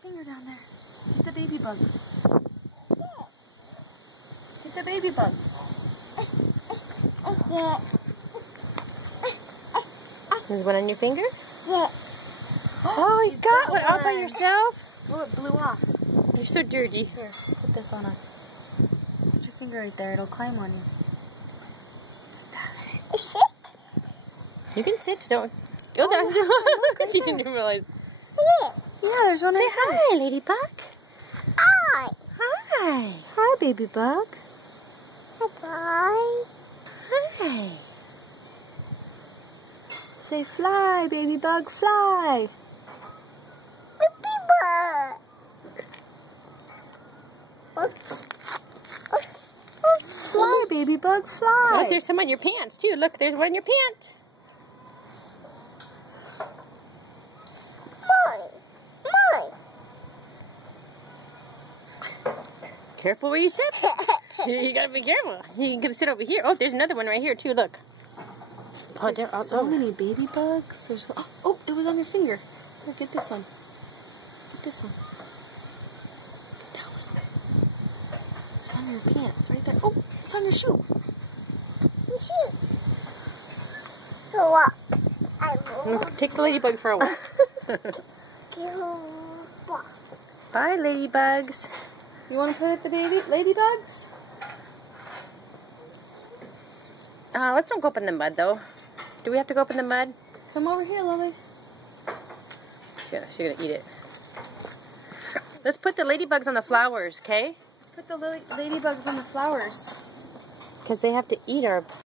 finger down there. Get the baby bugs. Get the baby bugs. There's one on your finger? Yeah. Oh, you got one all by yourself? Oh, it blew off. You're so dirty. Here, put this on her. Put your finger right there. It'll climb on you. Sit. You can sit. Don't. Oh, no. She didn't even realize. Yeah. Yeah, there's one Say right there. hi, ladybug. Hi. Hi. Hi, baby bug. Bye. Hi. Say fly, baby bug, fly. Baby bug. Fly, baby bug, fly. Oh, there's some on your pants, too. Look, there's one in your pants. Mine. Careful where you step. You gotta be careful. You can sit over here. Oh, there's another one right here, too. Look. Oh, they're all So over. many baby bugs. There's oh, it was on your finger. Here, get this one. Get this one. Get that one. It's on your pants, right there. Oh, it's on your shoe. So what? Take the ladybug for a walk. Bye, ladybugs. You want to play with the baby ladybugs? Let's not go up in the mud, though. Do we have to go up in the mud? Come over here, Lily. Yeah, she's gonna eat it. Let's put the ladybugs on the flowers, okay? Put the ladybugs on the flowers. Because they have to eat our